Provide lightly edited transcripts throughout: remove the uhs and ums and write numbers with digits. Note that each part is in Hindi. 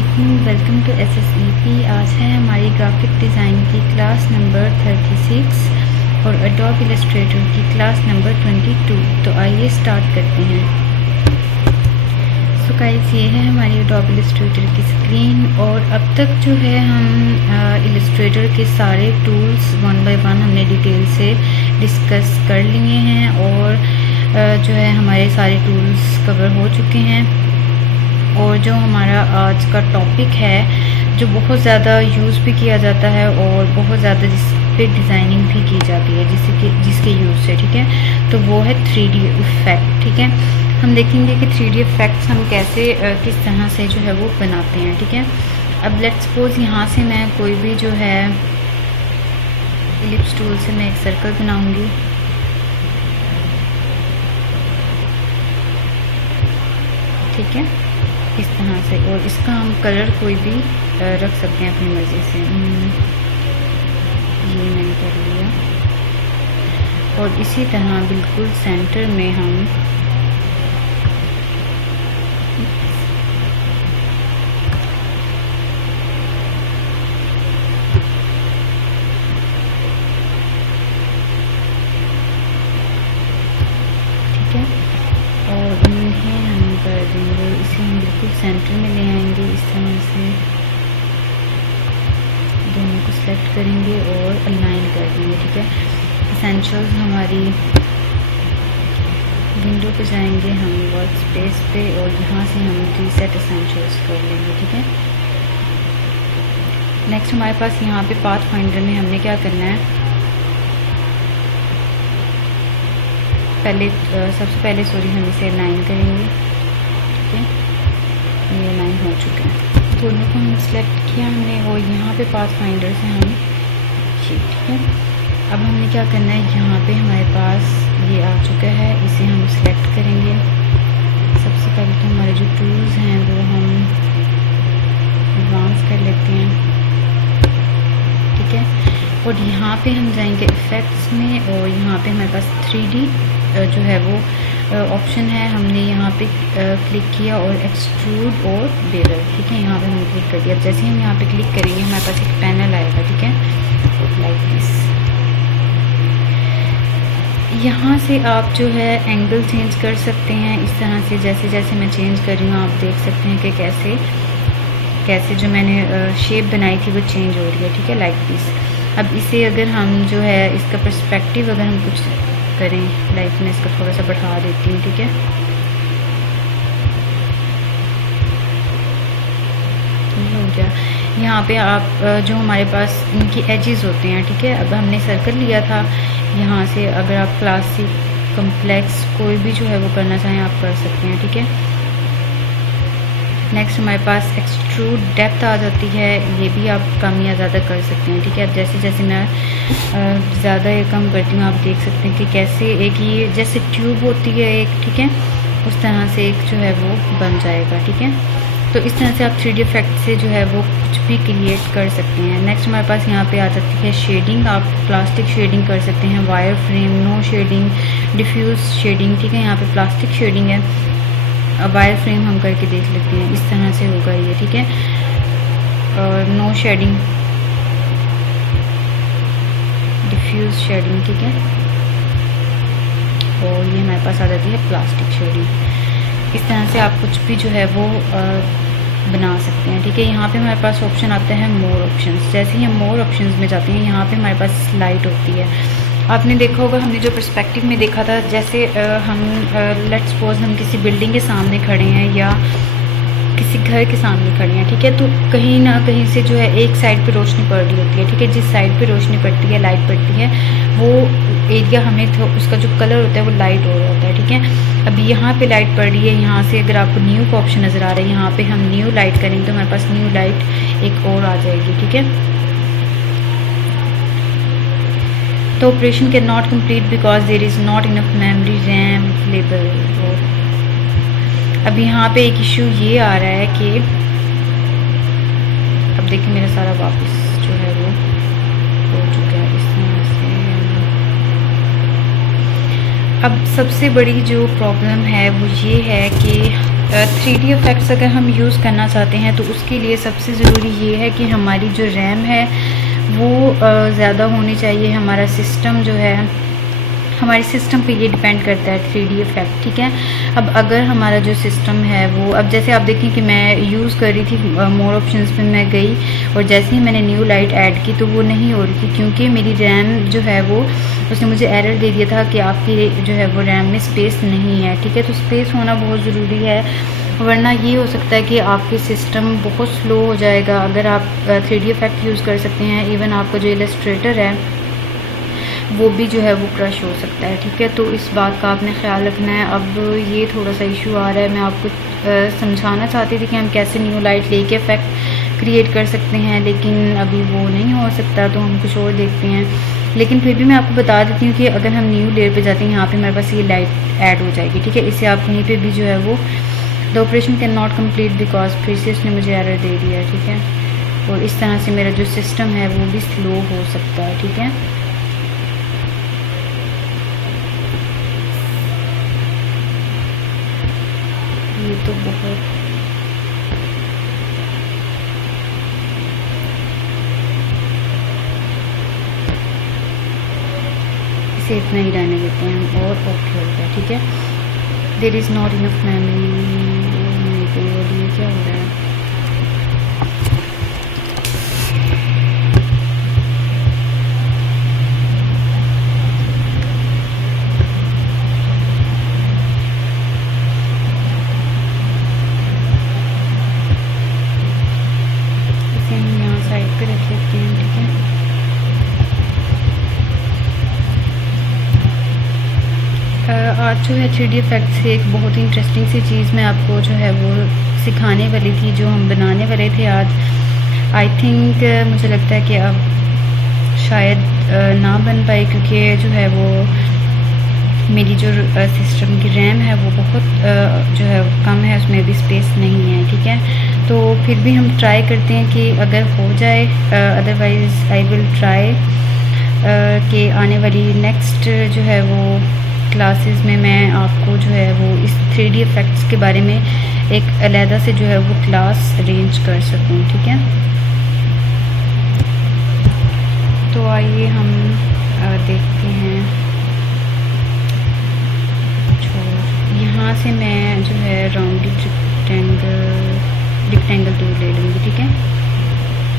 Welcome to SSEP। आज है हमारी ग्राफिक डिज़ाइन की क्लास नंबर 36 और एडोब इलस्ट्रेटर की क्लास नंबर 22। तो आइए स्टार्ट करते हैं। सो गाइस, ये है हमारी एडोब इलस्ट्रेटर की स्क्रीन और अब तक जो है हम इलस्ट्रेटर के सारे टूल्स वन बाय वन हमने डिटेल से डिस्कस कर लिए हैं और जो है हमारे सारे टूल्स कवर हो चुके हैं। और जो हमारा आज का टॉपिक है जो बहुत ज़्यादा यूज़ भी किया जाता है और बहुत ज़्यादा जिस पे डिज़ाइनिंग भी की जाती है जिसके यूज़ से, ठीक है, तो वो है 3D इफ़ेक्ट। ठीक है, हम देखेंगे कि 3D इफ़ेक्ट्स हम कैसे किस तरह से जो है वो बनाते हैं। ठीक है, अब लेट्स सपोज यहाँ से मैं कोई भी जो है इलिप्स टूल से मैं एक सर्कल बनाऊँगी। ठीक है, इस तरह से, और इसका हम कलर कोई भी रख सकते हैं अपनी मर्ज़ी से। ये मैंने कर लिया और इसी तरह बिल्कुल सेंटर में हम ठीक है, और इन्हें हम कर देंगे, इसे हम बिल्कुल सेंटर में ले आएंगे। इस तरह से दोनों को सेलेक्ट करेंगे और अलाइन कर देंगे। ठीक है, एसेंशियल्स हमारी विंडो पे जाएंगे हम वर्क स्पेस पे और यहाँ से हम रीसेट एसेंशियल्स कर लेंगे। ठीक है, नेक्स्ट हमारे पास यहाँ पे पाथ फाइंडर में हमने क्या करना है, सबसे पहले हम इसे अलाइन करेंगे। ठीक है, ये अलाइन हो चुका है, दोनों को हम सिलेक्ट किया हमने और यहाँ पे पाथ फाइंडर से हम ठीक है, अब हमने क्या करना है, यहाँ पे हमारे पास ये आ चुका है, इसे हम सिलेक्ट करेंगे। सबसे पहले तो हमारे जो टूल्स हैं वो हम एडवांस कर लेते हैं। ठीक है, और यहाँ पे हम जाएंगे इफ़ेक्ट्स में और यहाँ पे हमारे पास 3D जो है वो ऑप्शन है, हमने यहाँ पे क्लिक किया और एक्सट्रूड और बेवल। ठीक है, यहाँ पे हमने क्लिक कर दिया। जैसे हम यहाँ पे क्लिक करेंगे हमारे पास एक पैनल आएगा। ठीक है, लाइक दिस। यहाँ से आप जो है एंगल चेंज कर सकते हैं इस तरह से, जैसे जैसे मैं चेंज कर रही हूँ आप देख सकते हैं कि कैसे कैसे जो मैंने शेप बनाई थी वो चेंज हो रही है। ठीक है, लाइक दिस। अब इसे अगर हम जो है इसका पर्सपेक्टिव अगर हम कुछ करें, लाइक मैं इसका थोड़ा सा बढ़ा देती हूँ। ठीक है, ये हो गया। यहाँ पे आप जो हमारे पास इनकी एजेस होते हैं, ठीक है, अब हमने सर्कल लिया था, यहाँ से अगर आप क्लासिक कॉम्प्लेक्स कोई भी जो है वो करना चाहें आप कर सकते हैं। ठीक है, नेक्स्ट हमारे पास एक्सट्रूड डेप्थ आ जाती है, ये भी आप कम या ज़्यादा कर सकते हैं। ठीक है, अब जैसे जैसे मैं ज़्यादा या कम करती हूँ आप देख सकते हैं कि कैसे एक ये जैसे ट्यूब होती है एक, ठीक है, उस तरह से एक जो है वो बन जाएगा। ठीक है, तो इस तरह से आप 3D इफ़ेक्ट से जो है वो कुछ भी क्रिएट कर सकते हैं। नेक्स्ट हमारे पास यहाँ पे आ जाती है शेडिंग, आप प्लास्टिक शेडिंग कर सकते हैं, wire frame, no shading, diffuse shading. ठीक है, यहाँ पे प्लास्टिक शेडिंग है, अब वायर फ्रेम हम करके देख लेते हैं, इस तरह से होगा ये। ठीक है, और नो शेडिंग, डिफ्यूज़ शेडिंग। ठीक है, और ये हमारे पास आ जाती है प्लास्टिक शेडिंग। इस तरह से आप कुछ भी जो है वो बना सकते हैं। ठीक है, यहाँ पे हमारे पास ऑप्शन आता है मोर ऑप्शंस। जैसे ही हम मोर ऑप्शंस में जाते हैं यहाँ पे हमारे पास स्लाइड होती है। आपने देखा होगा हमने जो पर्सपेक्टिव में देखा था, जैसे हम लेट्स सपोज हम किसी बिल्डिंग के सामने खड़े हैं या किसी घर के सामने खड़े हैं। ठीक है, तो कहीं ना कहीं से जो है एक साइड पे रोशनी पड़ रही होती है। ठीक है, जिस साइड पे रोशनी पड़ती है, लाइट पड़ती है, वो एरिया हमें उसका जो कलर होता है वो लाइट हो रहा होता है। ठीक है, अब यहाँ पे लाइट पड़ रही है, यहाँ से अगर आपको न्यू का ऑप्शन नज़र आ रहा है, यहाँ पे हम न्यू लाइट करेंगे तो हमारे पास न्यू लाइट एक और आ जाएगी। ठीक है, तो operation can not complete because there is not enough memory RAM available. अब यहाँ पे एक इशू ये आ रहा है कि अब देखिए मेरा सारा वापस जो है वो हो चुका है इस तरह से। अब सबसे बड़ी जो प्रॉब्लम है वो ये है कि 3D इफ़ेक्ट्स अगर हम यूज़ करना चाहते हैं तो उसके लिए सबसे ज़रूरी ये है कि हमारी जो रैम है वो ज़्यादा होनी चाहिए। हमारा सिस्टम जो है, हमारे सिस्टम पे ये डिपेंड करता है 3D इफ़ेक्ट, ठीक है। अब अगर हमारा जो सिस्टम है वो, अब जैसे आप देखें कि मैं यूज़ कर रही थी, मोर ऑप्शंस पे मैं गई और जैसे ही मैंने न्यू लाइट ऐड की तो वो नहीं हो रही थी, क्योंकि मेरी रैम जो है वो, उसने मुझे एरर दे दिया था कि आपकी जो है वो रैम में स्पेस नहीं है, ठीक है। तो स्पेस होना बहुत ज़रूरी है, वरना ये हो सकता है कि आपके सिस्टम बहुत स्लो हो जाएगा। अगर आप 3D इफ़ेक्ट यूज़ कर सकते हैं, इवन आपका जो इलस्ट्रेटर है वो भी जो है वो क्रश हो सकता है, ठीक है। तो इस बात का आपने ख्याल रखना है। अब ये थोड़ा सा इशू आ रहा है, मैं आपको समझाना चाहती थी कि हम कैसे न्यू लाइट लेके इफ़ेक्ट क्रिएट कर सकते हैं, लेकिन अभी वो नहीं हो सकता, तो हम कुछ और देखते हैं। लेकिन फिर भी मैं आपको बता देती हूँ कि अगर हम न्यू लेयर पे जाते हैं, यहाँ पे मेरे पास ये लाइट ऐड हो जाएगी, ठीक है। इससे आप कहीं पे भी जो है वो the operation can not complete because फिर से उसने मुझे एरर दे दिया, ठीक है। और इस तरह से मेरा जो सिस्टम है वो भी स्लो हो सकता है, ठीक है। ये तो बहुत इसे इतना ही रहने देते हैं हम, और ओके हो गया, ठीक है। There is not enough memory, ये क्या हो रहा है? आज जो है 3D इफ़ेक्ट से एक बहुत ही इंटरेस्टिंग सी चीज़ मैं आपको जो है वो सिखाने वाली थी, जो हम बनाने वाले थे आज। आई थिंक मुझे लगता है कि अब शायद ना बन पाए, क्योंकि जो है वो मेरी जो सिस्टम की रैम है वो बहुत जो है कम है, उसमें भी स्पेस नहीं है, ठीक है। तो फिर भी हम ट्राई करते हैं कि अगर हो जाए, अदरवाइज़ आई विल ट्राई कि आने वाली नेक्स्ट जो है वो क्लासेस में मैं आपको जो है वो इस 3D इफ़ेक्ट्स के बारे में एक अलहदा से जो है वो क्लास अरेंज कर सकूं, ठीक है। तो आइए हम देखते हैं। यहाँ से मैं जो है राउंडेड रेक्टेंगल टूल ले लूँगी, ठीक है।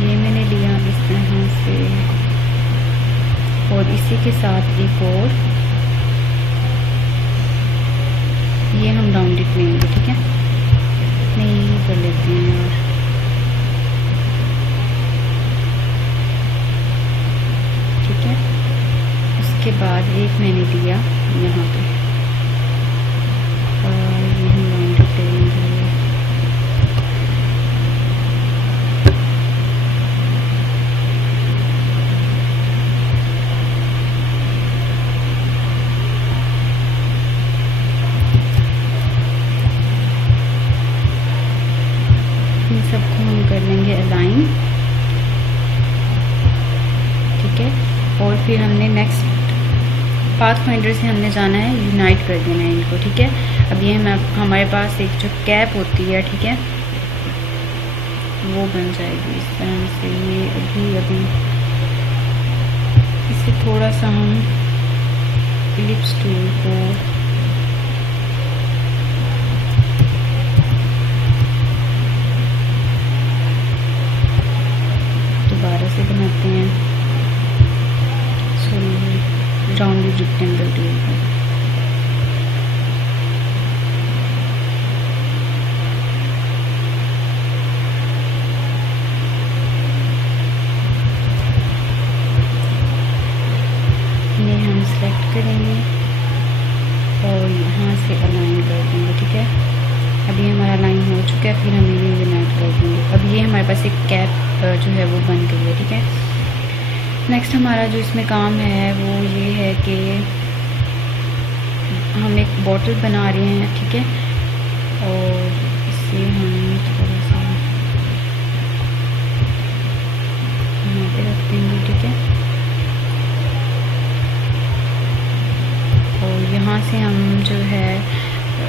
ये मैंने लिया इस तरह से, और इसी के साथ एक और ये हम राउंडेड लेंगे, ठीक है। नहीं कर लेते हैं यार, ठीक है। उसके बाद एक मैंने लिया यहाँ पे, और ये हम राउंडेड लेंगे। सबको हम कर लेंगे अलाइन, ठीक है। और फिर हमने नेक्स्ट पाथफाइंडर से हमने जाना है यूनाइट कर देना है इनको, ठीक है। अब ये हमारे पास एक जो कैप होती है, ठीक है, वो बन जाएगी इस तरह से। ये अभी इसे थोड़ा सा हम इलिप्स टूल को से बनाते हैं, राउंडेड रेक्टेंगल टूल पर। ये हम सेलेक्ट करेंगे और यहाँ से अलाइन कर देंगे, ठीक है। अभी हमारा लाइन हो चुका है, फिर हम इन्हें यूनाइट कर देंगे। अब ये हमारे पास एक कैप जो है वो बन गई है, ठीक है। नेक्स्ट हमारा जो इसमें काम है वो ये है कि हम एक बॉटल बना रहे हैं, ठीक है। और इसे हम थोड़ा सा यहाँ पे रख देंगे, ठीक है। और यहाँ से हम जो है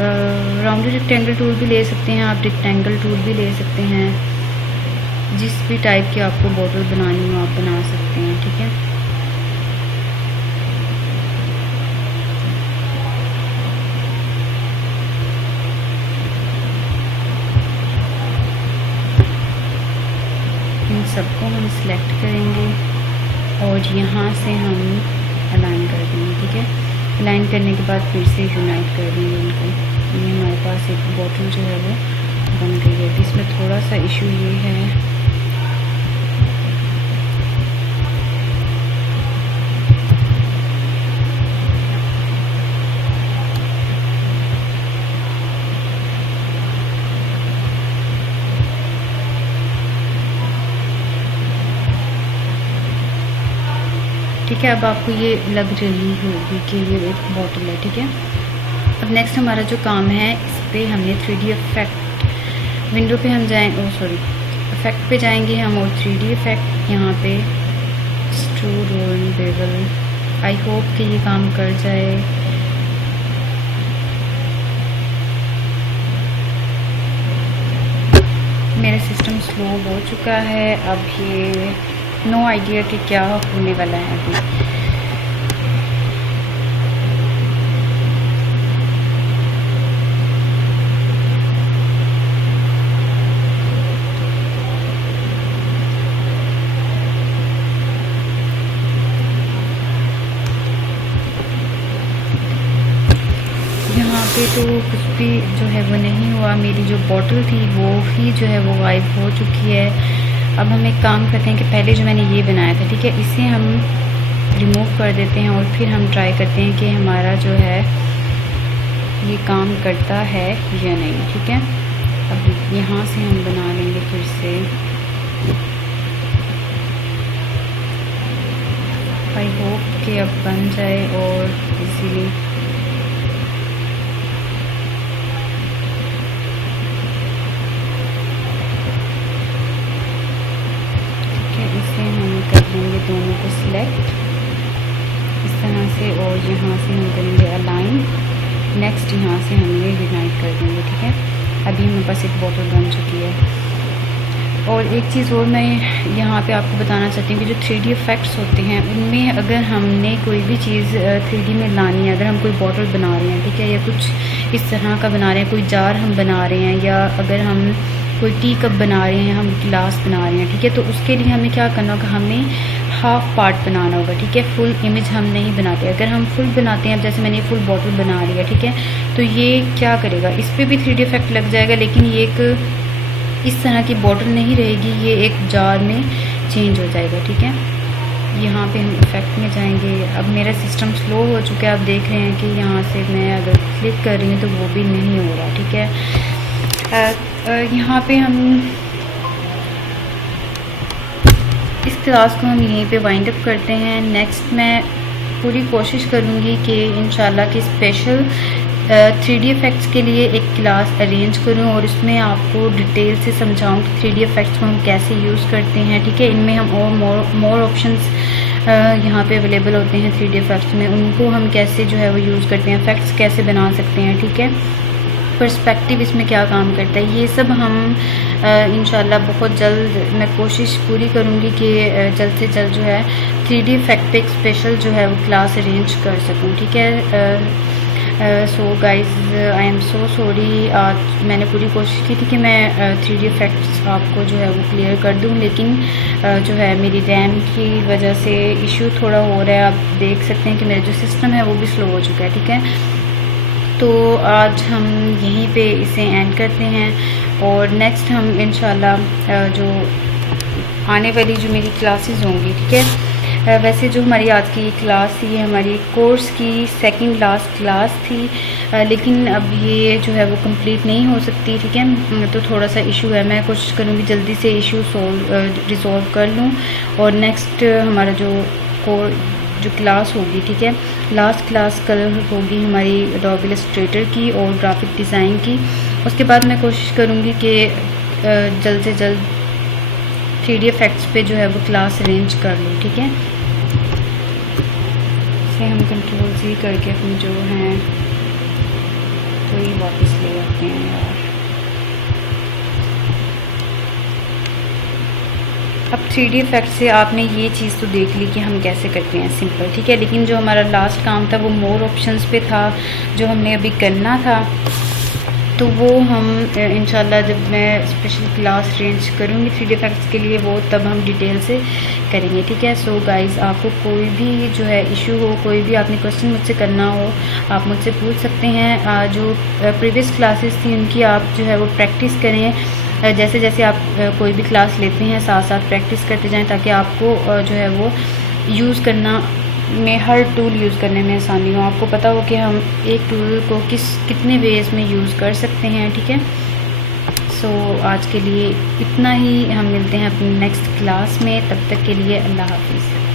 राउंडेड रेक्टेंगल टूल भी ले सकते हैं आप, रेक्टेंगल टूल भी ले सकते हैं। जिस भी टाइप की आपको बॉटल बनानी हो आप बना सकते हैं, ठीक है। इन सबको हम सिलेक्ट करेंगे और यहाँ से हम अलाइन कर देंगे, ठीक है। अलाइन करने के बाद फिर से यूनाइट कर देंगे इनको। ये हमारे पास एक बॉटल जो है वो बन गई है। तो इसमें थोड़ा सा इशू ये है ठीक है। अब आपको ये लग रही होगी कि ये एक बॉटल है, ठीक है। अब नेक्स्ट हमारा जो काम है, इस पर हमने 3D इफेक्ट विंडो पे हम जाएँ, इफेक्ट पे जाएंगे हम और 3D इफेक्ट यहाँ पे extrude roll bevel. I hope कि ये काम कर जाए। मेरा सिस्टम स्लो हो चुका है। अब ये नो आइडिया कि क्या होने वाला है अभी। यहाँ पे तो कुछ भी जो है वो नहीं हुआ। मेरी जो बॉटल थी वो ही जो है वो गायब हो चुकी है। अब हम एक काम करते हैं कि पहले जो मैंने ये बनाया था, ठीक है, इसे हम रिमूव कर देते हैं और फिर हम ट्राई करते हैं कि हमारा जो है ये काम करता है या नहीं, ठीक है। अब यहाँ से हम बना लेंगे फिर से। आई होप कि अब बन जाए और इजीली। इसे हम कर लेंगे दोनों को सिलेक्ट इस तरह से और यहाँ से हम करेंगे अलाइन। नेक्स्ट यहाँ से हम ये यूनाइट कर देंगे, ठीक है। अभी हमारे पास एक बॉटल बन चुकी है। और एक चीज़ और मैं यहाँ पे आपको बताना चाहती हूँ कि जो 3D इफेक्ट्स होते हैं उनमें अगर हमने कोई भी चीज़ 3D में लानी है, अगर हम कोई बॉटल बना रहे हैं, ठीक है, या कुछ इस तरह का बना रहे हैं, कोई जार हम बना रहे हैं, या अगर हम कोई टी कप बना रहे हैं, हम गिलास बना रहे हैं, ठीक है, तो उसके लिए हमें क्या करना होगा, हमें हाफ पार्ट बनाना होगा, ठीक है। फुल इमेज हम नहीं बनाते। अगर हम फुल बनाते हैं, अब जैसे मैंने फुल बॉटल बना लिया, ठीक है, तो ये क्या करेगा, इस पर भी 3D इफेक्ट लग जाएगा, लेकिन ये एक इस तरह की बॉटल नहीं रहेगी, ये एक जार में चेंज हो जाएगा, ठीक है। यहाँ पे हम इफेक्ट में जाएंगे। अब मेरा सिस्टम स्लो हो चुका है, आप देख रहे हैं कि यहाँ से मैं अगर क्लिक कर रही हूँ तो वो भी नहीं हो रहा, ठीक है। यहाँ पे हम इस क्लास को हम यहीं पे वाइंड अप करते हैं। नेक्स्ट मैं पूरी कोशिश करूँगी कि इंशाल्लाह कि स्पेशल 3D इफ़ेक्ट्स के लिए एक क्लास अरेंज करूँ और उसमें आपको डिटेल से समझाऊँ कि 3D इफ़ेक्ट्स को हम कैसे यूज़ करते हैं, ठीक है। इनमें हम और मोर ऑप्शंस यहाँ पे अवेलेबल होते हैं 3D इफ़ेक्ट्स में, उनको हम कैसे जो है वो यूज़ करते हैं, इफ़ेक्ट्स कैसे बना सकते हैं, ठीक है। पर्सपेक्टिव इसमें क्या काम करता है, ये सब हम इंशाल्लाह बहुत जल्द मैं कोशिश पूरी करूँगी कि जल्द से जल्द जो है 3D इफ़ेक्ट पे एक स्पेशल जो है वो क्लास अरेंज कर सकूँ, ठीक है। So guys I am so sorry. आज मैंने पूरी कोशिश की थी कि मैं 3D इफ़ेक्ट्स आपको जो है वो क्लियर कर दूं, लेकिन जो है मेरी रैम की वजह से इशू थोड़ा हो रहा है। आप देख सकते हैं कि मेरा जो सिस्टम है वो भी स्लो हो चुका है, ठीक है। तो आज हम यहीं पे इसे एंड करते हैं और नेक्स्ट हम इंशाल्लाह जो आने वाली जो मेरी क्लासेस होंगी, ठीक है। वैसे जो हमारी आज की क्लास थी ये हमारी कोर्स की सेकंड लास्ट क्लास थी, लेकिन अब ये जो है वो कंप्लीट नहीं हो सकती, ठीक है। तो थोड़ा सा इशू है, मैं कोशिश करूँगी जल्दी से इशू रिजॉल्व कर लूँ और नेक्स्ट हमारा जो क्लास होगी, ठीक है, लास्ट क्लास कल होगी हमारी एडोबी इलस्ट्रेटर की और ग्राफिक डिज़ाइन की। उसके बाद मैं कोशिश करूँगी कि जल्द से जल्द 3D इफ़ेक्ट्स पे जो है वो क्लास अरेंज कर लूँ, ठीक है। इसे हम कंट्रोल Z करके अपनी जो हैं इसको ही वापस ले आते हैं यार। अब 3D इफेक्ट से आपने ये चीज़ तो देख ली कि हम कैसे करते हैं सिंपल, ठीक है। लेकिन जो हमारा लास्ट काम था वो मोर ऑप्शंस पे था, जो हमने अभी करना था। तो वो हम इंशाल्लाह जब मैं स्पेशल क्लास अरेंज करूँगी 3D इफेक्ट्स के लिए, वो तब हम डिटेल से करेंगे, ठीक है। सो गाइस, आपको कोई भी जो है इशू हो, कोई भी आपने क्वेश्चन मुझसे करना हो, आप मुझसे पूछ सकते हैं। जो प्रीवियस क्लासेस थी उनकी आप जो है वो प्रैक्टिस करें। जैसे जैसे आप कोई भी क्लास लेते हैं साथ साथ प्रैक्टिस करते जाएं, ताकि आपको जो है वो यूज़ करना में, हर टूल यूज़ करने में आसानी हो। आपको पता हो कि हम एक टूल को कितने वेज़ में यूज़ कर सकते हैं, ठीक है। सो आज के लिए इतना ही, हम मिलते हैं अपनी नेक्स्ट क्लास में। तब तक के लिए अल्लाह हाफिज़।